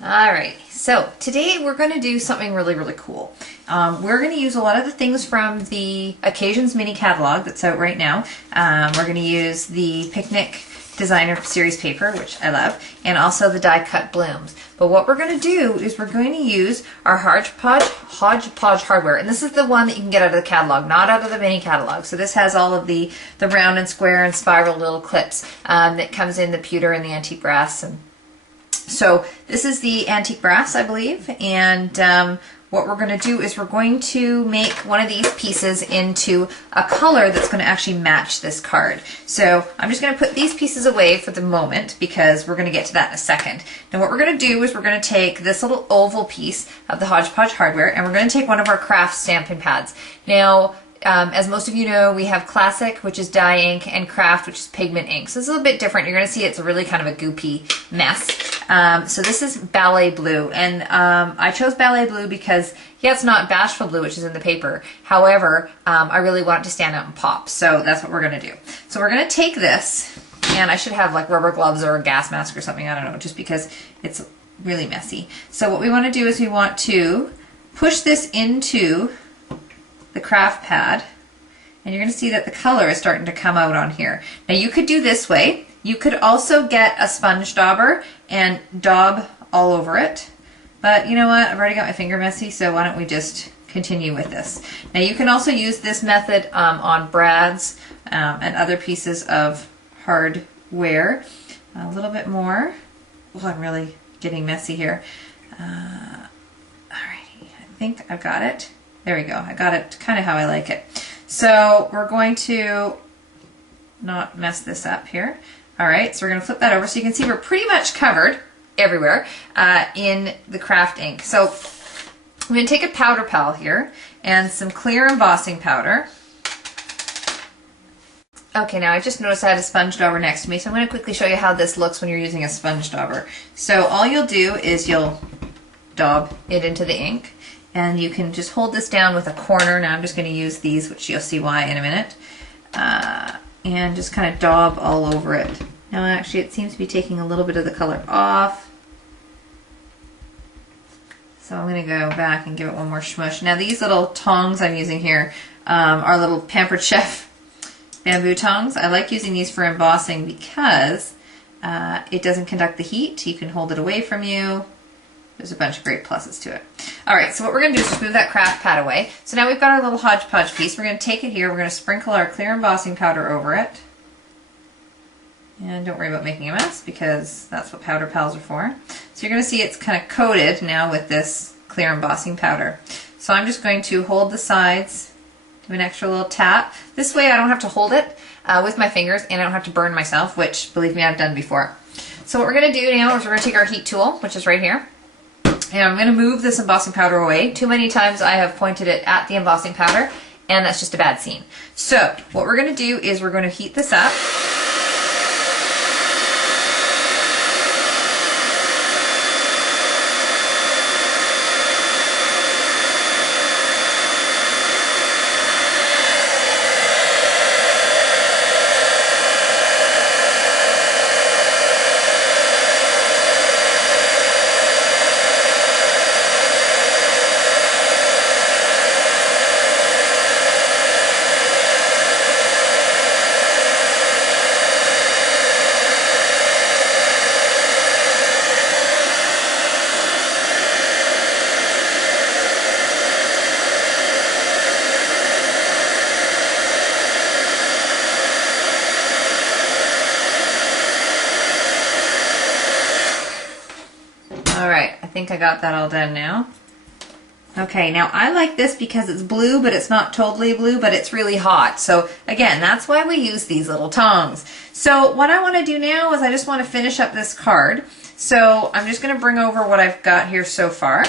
Alright, so today we're going to do something really cool. We're going to use a lot of the things from the Occasions mini catalog that's out right now. We're going to use the Picnic Designer Series paper, which I love, and also the die cut blooms. But what we're going to do is we're going to use our HodgePodge hardware, and this is the one that you can get out of the catalog, not out of the mini catalog. So this has all of the round and square and spiral little clips that comes in the pewter and the antique brass. And so this is the antique brass, I believe, and what we're going to do is we're going to make one of these pieces into a color that's going to actually match this card. So I'm just going to put these pieces away for the moment because we're going to get to that in a second. Now what we're going to do is we're going to take this little oval piece of the HodgePodge hardware and we're going to take one of our craft stamping pads. Now as most of you know, we have Classic, which is dye ink, and Craft, which is pigment ink. So this is a bit different. You're going to see it's a really kind of a goopy mess. So this is Ballet Blue, and I chose Ballet Blue because, yeah, it's not Bashful Blue, which is in the paper. However, I really want it to stand out and pop, so that's what we're going to do. So we're going to take this, and I should have like rubber gloves or a gas mask or something, I don't know, just because it's really messy. So what we want to do is we want to push this into the craft pad, and you're going to see that the color is starting to come out on here. Now you could do this way. You could also get a sponge dauber and daub all over it, but you know what, I've already got my finger messy, so why don't we just continue with this. Now you can also use this method on brads and other pieces of hardware. A little bit more. Oh, I'm really getting messy here. Alrighty, I think I've got it. There we go. I got it kind of how I like it. So we're going to not mess this up here. All right, so we're going to flip that over so you can see we're pretty much covered everywhere in the craft ink. So I'm going to take a powder pal here and some clear embossing powder. Okay, now I just noticed I had a sponge dauber next to me, so I'm going to quickly show you how this looks when you're using a sponge dauber. So all you'll do is you'll daub it into the ink. And you can just hold this down with a corner. Now I'm just going to use these, which you'll see why in a minute. And just kind of daub all over it. Now actually it seems to be taking a little bit of the color off. So I'm going to go back and give it one more smush. Now these little tongs I'm using here are little Pampered Chef bamboo tongs. I like using these for embossing because it doesn't conduct the heat. You can hold it away from you. There's a bunch of great pluses to it. All right, so what we're going to do is just move that craft pad away. So now we've got our little HodgePodge piece. We're going to take it here. We're going to sprinkle our clear embossing powder over it. And don't worry about making a mess because that's what powder pals are for. So you're going to see it's kind of coated now with this clear embossing powder. So I'm just going to hold the sides, do an extra little tap. This way I don't have to hold it with my fingers and I don't have to burn myself, which, believe me, I've done before. So what we're going to do now is we're going to take our heat tool, which is right here. And I'm going to move this embossing powder away. Too many times I have pointed it at the embossing powder, and that's just a bad scene. So what we're going to do is we're going to heat this up. Alright, I think I got that all done now. Okay, now I like this because it's blue, but it's not totally blue, but it's really hot. So again, that's why we use these little tongs. So what I want to do now is I just want to finish up this card. So I'm just going to bring over what I've got here so far.